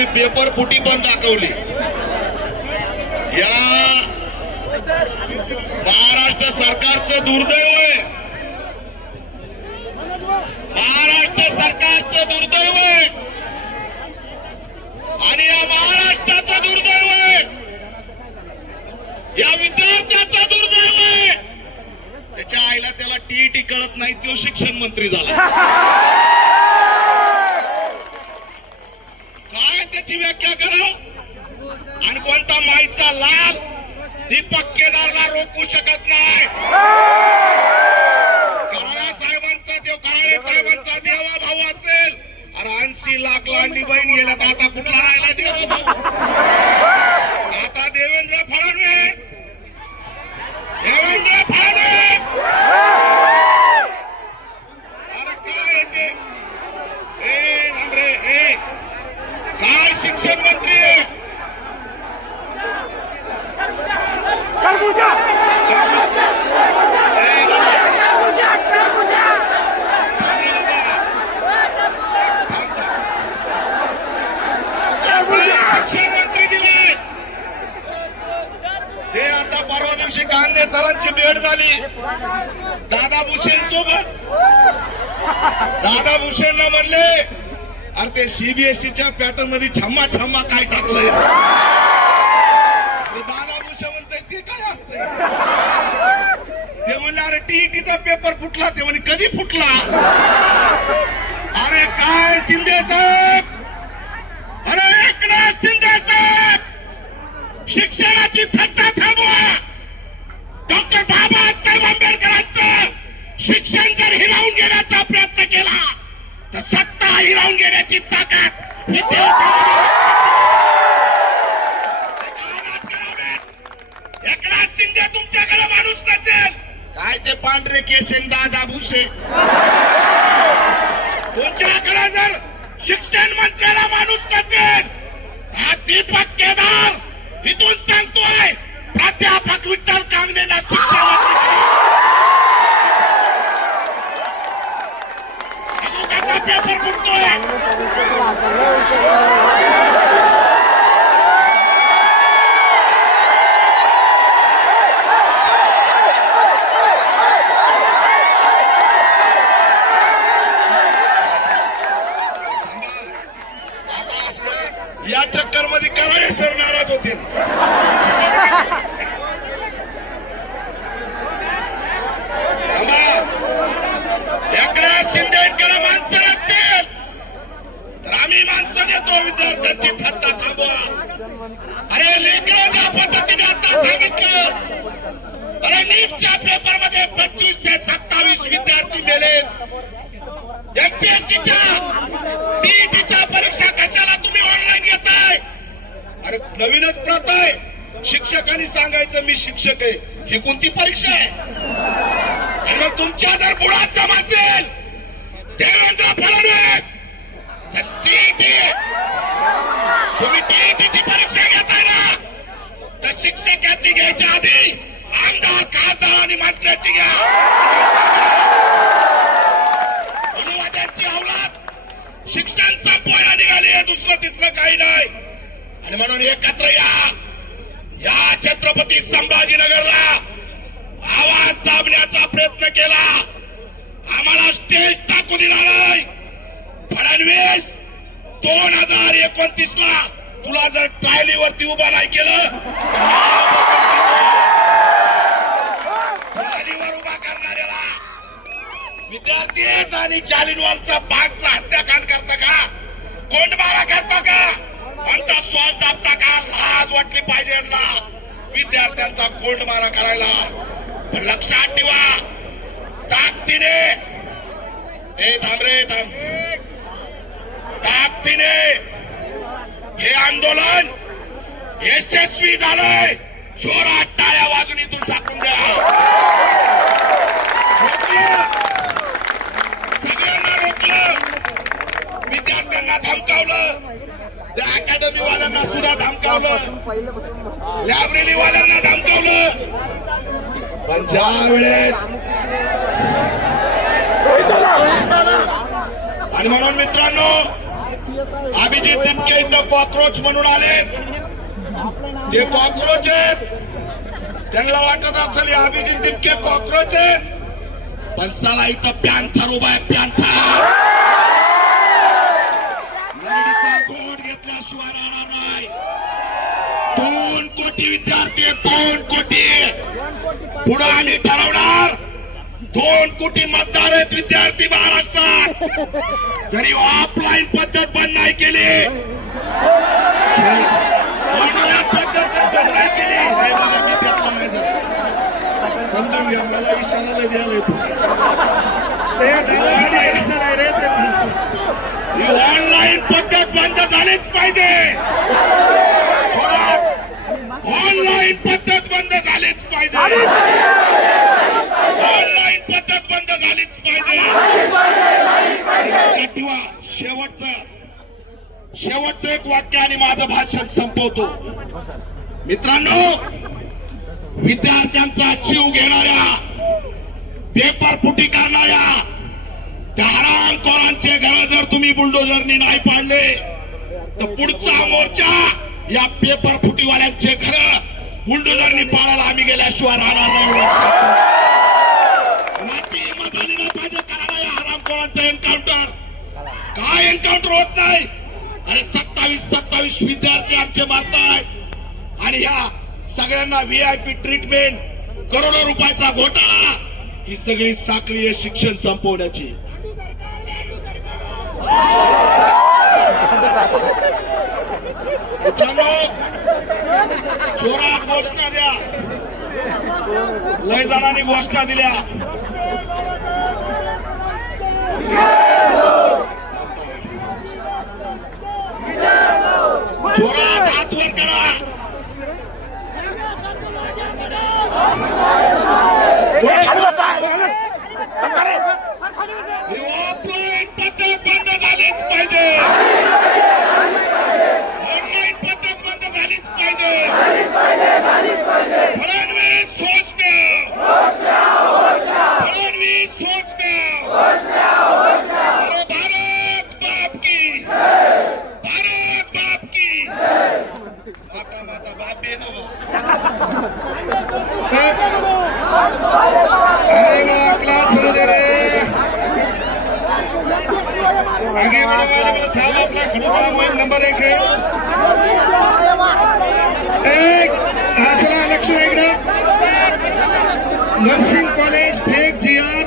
त्यांनी पेपर फुटी पण दाखवली। या महाराष्ट्र सरकारचं दुर्दैव आहे, महाराष्ट्र सरकारचं दुर्दैव आहे आणि या महाराष्ट्राचं दुर्दैव आहे, या विद्यार्थ्याचं दुर्दैव आहे। त्याच्या आईला त्याला टीईटी कळत नाही, तो शिक्षण मंत्री झाला। काय त्याची व्याख्या करा आणि कोणता माईचा लाल दीपक केदारला रोखू शकत नाही। कराळे साहेबांचा देव, कराळे साहेबांचा देवा भाऊ असेल, अरे 80 लाख लांडी बहीण गेल्या तर आता कुठला राहिला देवा भाऊ? आता देवेंद्र फडणवीस, देवेंद्र फडणवीस, अरे काय येते हे काय शिक्षण मंत्री आहे? शिक्षण मंत्री दिले ते आता परवा दिवशी कांदे सरांची भेट झाली दादा भुसेन सोबत। दादा भुसेन म्हणले अरे ते सीबीएसईच्या पॅटर्न मध्ये छम्मा छम्मा काय टाकलंय? दादा भुसे म्हणते ते काय असतंय? ते म्हणले अरे टीईटीचा पेपर फुटला। ते म्हणे कधी फुटला? अरे काय शिंदे साहेब, अरे एकनाथ शिंदे साहेब, शिक्षणाची थट्टा थांबवा। डॉक्टर बाबासाहेब आंबेडकरांचं शिक्षण जर हिरावून घेण्याचा प्रयत्न केला तर सत्ता हिरावून घेण्याची ताकद एकनाथ शिंदे तुमच्याकडे माणूस नसेल काय ते पांढरे केशेन दादा भुसे, तुमच्याकडे जर शिक्षण मंत्र्याला माणूस नसेल, हा दीपक केदार इथून सांगतोय प्राध्यापक विठ्ठल कांगणेला शिक्षण मंत्री पेपर फुटतोय। या चक्कर मध्ये कराळे सर नाराज होतील। एकनाथ शिंदेकडे माणसं नसतील तर आम्ही माणसं देतो। विद्यार्थ्यांची थट्टा थांबवा। अरे लेकरं ज्या पद्धतीने आता सांगितलं, अरे नीटच्या पेपर मध्ये 25 ते 27 विद्यार्थी मेलेत। एमपीएससीच्या टीईटीच्या परीक्षा कशाला तुम्ही ऑनलाईन घेताय? अरे नवीनच प्रथा आहे, शिक्षकांनी सांगायचं मी शिक्षक आहे। ही कोणती परीक्षा आहे? आणि मग तुमच्या जर बुडात दम असेल देवेंद्र फडणवीस, तुम्ही टीईटीची परीक्षा घेताय ना, तर शिक्षकाची घ्यायच्या आधी आमदार, खासदार आणि मंत्र्याची घ्या। अनुवादाची अवलाद शिक्षण संपवायला निघाली आहे, दुसरं तिसरं काही नाही। आणि म्हणून एकत्र या छत्रपती संभाजीनगरला आवाज दाबण्याचा प्रयत्न केला, आम्हाला स्टेज टाकू दिला नाही। फडणवीस 2029 ला तुला जर ट्रायलीवरती उभा नाही केलं ट्रायलीवर उभा करणाऱ्याला विद्यार्थी आहेत आणि जालिनवालचा बागचा हत्याकांड करता का? कोंडमारा करता का? आमचा श्वास दाबता का? लाज वाटली पाहिजे ना विद्यार्थ्यांचा कोंडमारा करायला। पण लक्षात ठेवा, ताकदीने ताकदीने हे आंदोलन यशस्वी झालंय। जोरात टाळ्या वाजून इथून टाकून द्या। सगळ्यांना रोखलं, विद्यार्थ्यांना धमकावलं, त्या अकॅडमी वाल्यांना सुद्धा धमकावलं, लायब्ररी वाल्यांना धमकावलं। पण ज्या वेळेस आणि म्हणून मित्रांनो अभिजित तिपके इथं कॉक्रोच म्हणून आलेत. ते कॉक्रोच आहेत. त्यांना वाटत असेल हे अभिजित तिपके कॉक्रोच आहेत, पण चला इथं पॅन्थर उभा आहे. पॅन्थर लढीचा गोड घेतल्याशिवाय राहणार नाही. 2 कोटी विद्यार्थी आहेत, 2 कोटी. पुढे आम्ही ठरवणार 2 कोटी मतदार आहेत विद्यार्थी महाराष्ट्रात. जरी ऑफलाईन पद्धत बंद नाही केली, ऑनलाईन पद्धत बंद नाही केली, समजून घ्या. मला इशारा नाही द्यायला येतो. ऑनलाईन पद्धत बंद झालीच पाहिजे. ऑनलाईन पद्धत बंद झालीच पाहिजे. ऑनलाईन पद्धत बंद झालीच पाहिजे. शेवटचं एक वाक्य आणि माझं भाषण संपवतो. मित्रांनो, विद्यार्थ्यांचा जीव घेणाऱ्या, पेपर फुटी करणाऱ्या त्या हरामखोरांचे घर जर तुम्ही बुलडोझरनी नाही पाडले तर पुढचा मोर्चा या पेपर फुटीवाल्यांचे घर बुलडोझरनी पाडायला आम्ही गेल्याशिवाय राहणार नाही. मजा नाही पाहिजे करायला या हरामखोरांचं एन्काउंटर. काय एन्काउंटर होत नाही? अरे 27 विद्यार्थी आमचे मारतायत आणि ह्या सगळ्यांना VIP ट्रीटमेंट, करोडो रुपयाचा घोटाळा, ही सगळी साखळी आहे शिक्षण संपवण्याची. मित्रांनो, जोरात घोषणा द्या. लय जणांनी घोषणा दिल्या. जोरात हात वर करा. ऑफलाईन पद्धत बंद झालीच पाहिजे. ऑनलाईन पद्धत बंद झालीच पाहिजे. फडणवीस सोच द्या. फडणवीस सोच द्या. अरे भारत बाप की, भारत बाप की. माता बाप आहे ना. अरे क्लास हो दे रे. आगे बढ़ने वाले में था अपना खड़ूपड़ा मोबाइल नंबर 1 है. एक चला लक्ष इकडे. Nursing college fake GR.